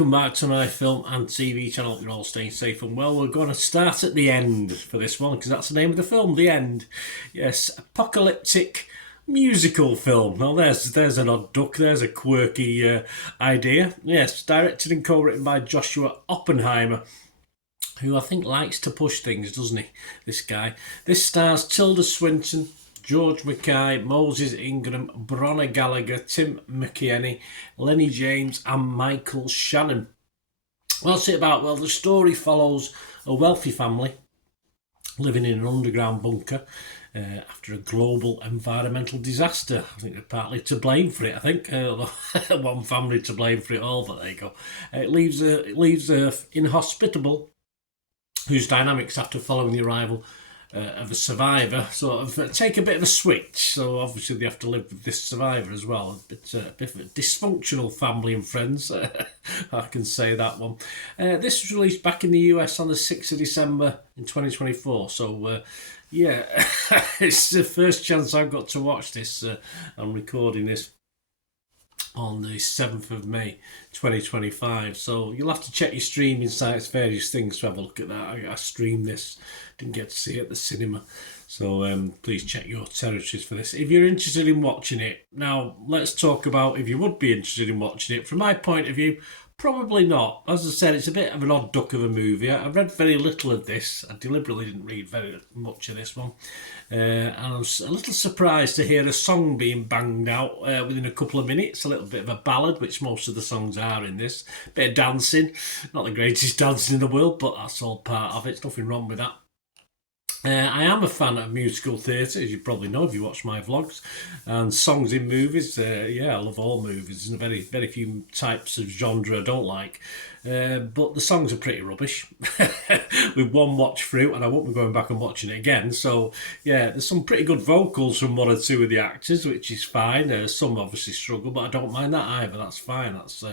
welcome back to my film and TV channel. You're all staying safe and well. We're going to start at the end for this one because that's the name of the film, The End. Yes, apocalyptic musical film. Now there's an odd duck, there's a quirky idea. Yes, directed and co-written by Joshua Oppenheimer, who I think likes to push things, doesn't he, this guy? This stars Tilda Swinton, George Mackay, Moses Ingram, Bronner Gallagher, Tim McKinney, Lenny James and Michael Shannon. What's it about? Well, the story follows a wealthy family living in an underground bunker after a global environmental disaster. I think they're partly to blame for it, I think. One family to blame for it all, but there you go. It leaves Earth inhospitable, whose dynamics after following the arrival of a survivor sort of take a bit of a switch. So obviously they have to live with this survivor as well. A bit of a dysfunctional family and friends. I can say that one. This was released back in the US on the 6th of December in 2024. So yeah, it's the first chance I've got to watch this. I'm recording this on the 7th of May 2025, so you'll have to check your streaming sites, various things, to have a look at that. I streamed this, didn't get to see it at the cinema, so please check your territories for this if you're interested in watching it. Now let's talk about if you would be interested in watching it. From my point of view, probably not. As I said, it's a bit of an odd duck of a movie. I read very little of this. I deliberately didn't read very much of this one. And I was a little surprised to hear a song being banged out within a couple of minutes. A little bit of a ballad, which most of the songs are in this. Bit of dancing. Not the greatest dancing in the world, but that's all part of it. There's nothing wrong with that. I am a fan of musical theatre, as you probably know if you watch my vlogs, and songs in movies. Yeah, I love all movies. There's very, very few types of genre I don't like, but the songs are pretty rubbish. With one watch through, and I won't be going back and watching it again. So yeah, there's some pretty good vocals from one or two of the actors, which is fine. Some obviously struggle, but I don't mind that either. That's fine. That's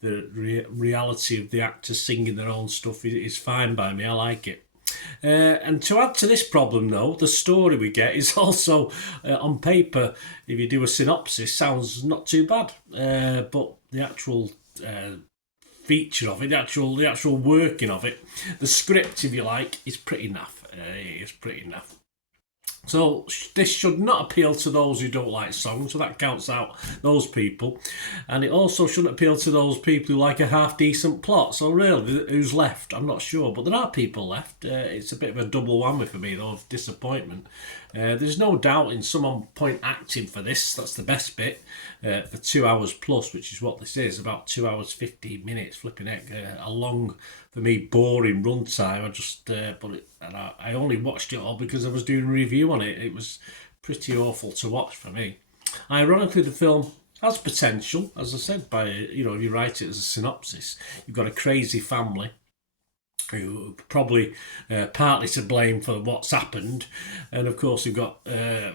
the reality of the actors singing their own stuff is fine by me. I like it. And to add to this problem, though, the story we get is also, on paper, if you do a synopsis, sounds not too bad. But the actual feature of it, the actual working of it, the script, if you like, is pretty naff. It is pretty naff. So this should not appeal to those who don't like songs, so that counts out those people. And it also shouldn't appeal to those people who like a half-decent plot. So really, who's left? I'm not sure, but there are people left. It's a bit of a double whammy for me, though, of disappointment. There's no doubt in some on-point acting for this. That's the best bit for 2 hours plus, which is what this is, about 2 hours 15 minutes. Flipping heck, a long, for me, boring runtime. I only watched it all because I was doing a review on it. It was pretty awful to watch for me. Ironically, the film has potential, as I said. If you write it as a synopsis, you've got a crazy family who are probably partly to blame for what's happened, and of course you've got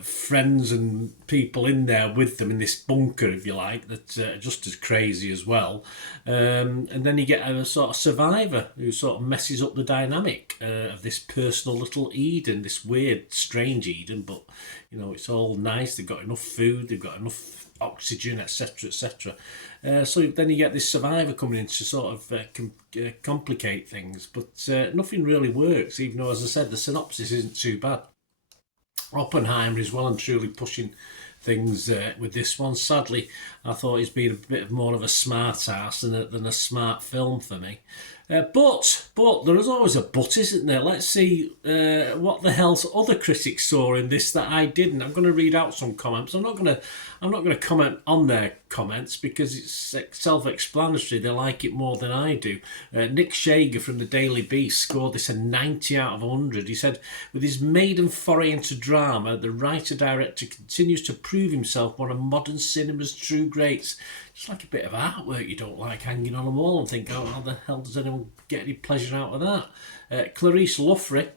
friends and people in there with them in this bunker, if you like, that are just as crazy as well, and then you get a sort of survivor who sort of messes up the dynamic of this personal little Eden, this weird, strange Eden, but it's all nice. They've got enough food, they've got enough oxygen, etc, etc. So then you get this survivor coming in to sort of complicate things, but nothing really works, even though, as I said, the synopsis isn't too bad. Oppenheimer is well and truly pushing things with this one. Sadly, I thought he's been a bit more of a smart ass than a smart film for me. But there is always a but, isn't there? Let's see what the hell other critics saw in this that I didn't. I'm going to read out some comments. I'm not going to comment on their comments because it's self-explanatory. They like it more than I do. Nick Shager from the Daily Beast scored this a 90 out of 100. He said, with his maiden foray into drama, the writer-director continues to prove himself one of modern cinema's true greats. Just like a bit of artwork you don't like hanging on a wall and think, oh, how the hell does anyone get any pleasure out of that? Clarice Luffrey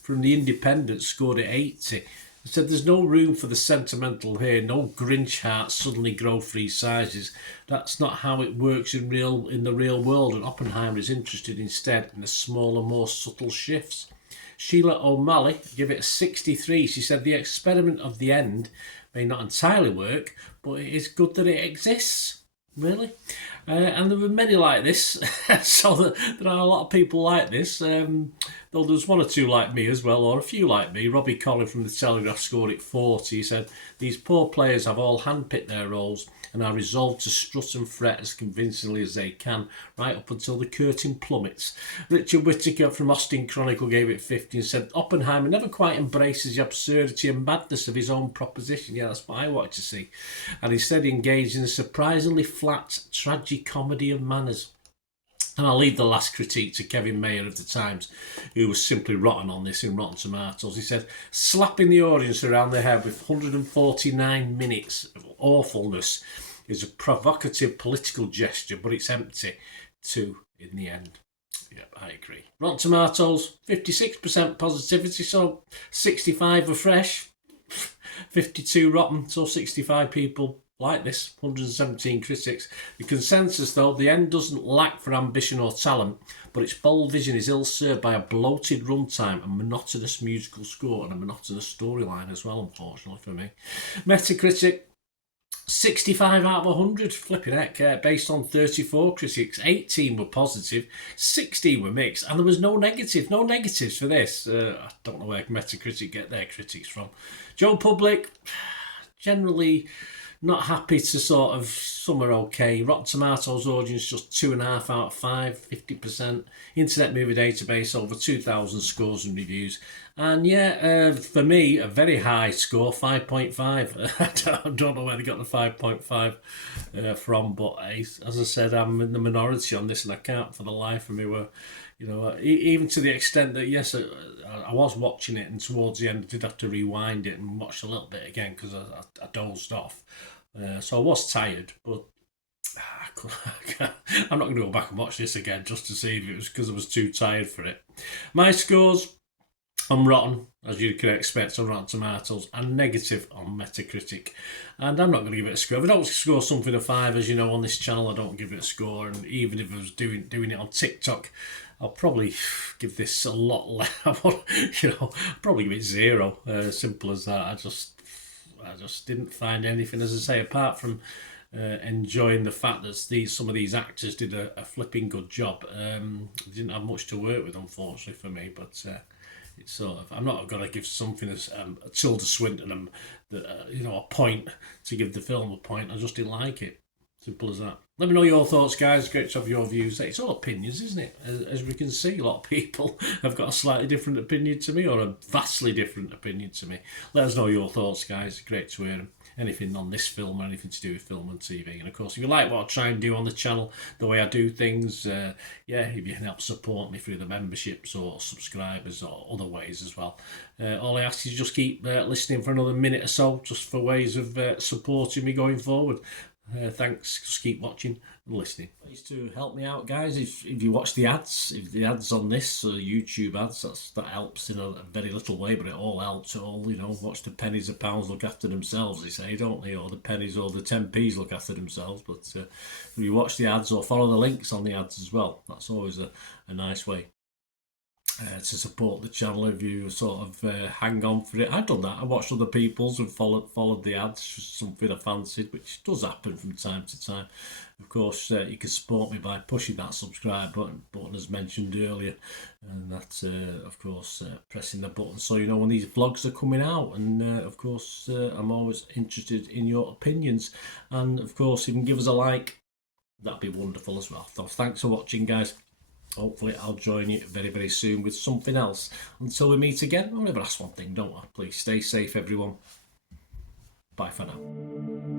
from The Independent scored at 80. He said there's no room for the sentimental here. No Grinch hearts suddenly grow 3 sizes. That's not how it works in the real world, and Oppenheimer is interested instead in the smaller, more subtle shifts. Sheila O'Malley gave it a 63. She said the experiment of the end may not entirely work, but it is good that it exists. Really? And there were many like this, so there are a lot of people like this. Though there's one or two like me as well, or a few like me. Robbie Collin from the Telegraph scored it 40. He said, "These poor players have all handpicked their roles and are resolved to strut and fret as convincingly as they can, right up until the curtain plummets." Richard Whittaker from Austin Chronicle gave it 50 and said, "Oppenheimer never quite embraces the absurdity and madness of his own proposition." Yeah, that's what I wanted to see. And instead engaged in a surprisingly flat, tragic comedy of manners. And I'll leave the last critique to Kevin Mayer of the Times, who was simply rotten on this in Rotten Tomatoes. He said, "Slapping the audience around the head with 149 minutes of awfulness is a provocative political gesture, but it's empty too in the end." Yep, I agree. Rotten Tomatoes, 56% positivity, so 65 were fresh, 52 rotten, so 65 people like this, 117 critics. The consensus, though, the end doesn't lack for ambition or talent, but its bold vision is ill-served by a bloated runtime, a monotonous musical score, and a monotonous storyline as well, unfortunately for me. Metacritic, 65 out of 100, flipping heck, based on 34 critics. 18 were positive, 16 were mixed, and there was no negatives for this. I don't know where Metacritic get their critics from. Joe Public, generally not happy to sort of, some are okay. Rotten Tomatoes audience just 2.5 out of 5, 50%. Internet Movie Database over 2,000 scores and reviews. And yeah, for me, a very high score, 5.5. I don't know where they got the 5.5 from, but as I said, I'm in the minority on this, and I can't for the life of me were, you know, even to the extent that, yes, I was watching it, and towards the end I did have to rewind it and watch a little bit again because I dozed off. So I was tired, but I'm not going to go back and watch this again just to see if it was because I was too tired for it. My scores, I'm rotten, as you can expect, on Rotten Tomatoes, and negative on Metacritic. And I'm not going to give it a score. If I don't score something a 5, as you know, on this channel, I don't give it a score. And even if I was doing it on TikTok, I'll probably give this a lot less. Probably give it 0. Simple as that. I just didn't find anything, as I say, apart from enjoying the fact that some of these actors did a flipping good job. Didn't have much to work with, unfortunately, for me, but it's sort of, I'm not going to give something as Tilda Swinton a point to give the film a point. I just didn't like it. Simple as that. Let me know your thoughts, guys. Great to have your views. It's all opinions, isn't it? As we can see, a lot of people have got a slightly different opinion to me, or a vastly different opinion to me. Let us know your thoughts, guys. Great to hear them. Anything on this film or anything to do with film and TV. And of course, if you like what I try and do on the channel, the way I do things, if you can help support me through the memberships or subscribers or other ways as well. All I ask is just keep listening for another minute or so, just for ways of supporting me going forward. Thanks. Just keep watching and listening. Please to help me out, guys. If you watch the ads, on this YouTube ads, that helps in a very little way, but it all helps. Watch the pennies, the pounds look after themselves, they say, don't they? Or the pennies or the 10p's look after themselves. But if you watch the ads or follow the links on the ads as well, that's always a nice way to support the channel. If you sort of hang on for it. I've done that. I watched other people's and followed the ads, just something I fancied, which does happen from time to time. Of course, you can support me by pushing that subscribe button as mentioned earlier, and that's of course pressing the button so you know when these vlogs are coming out. And of course, I'm always interested in your opinions, and of course, if you can give us a like, that'd be wonderful as well. So thanks for watching, guys. Hopefully I'll join you very, very soon with something else. Until we meet again, I'll never ask one thing, don't I? Please stay safe, everyone. Bye for now.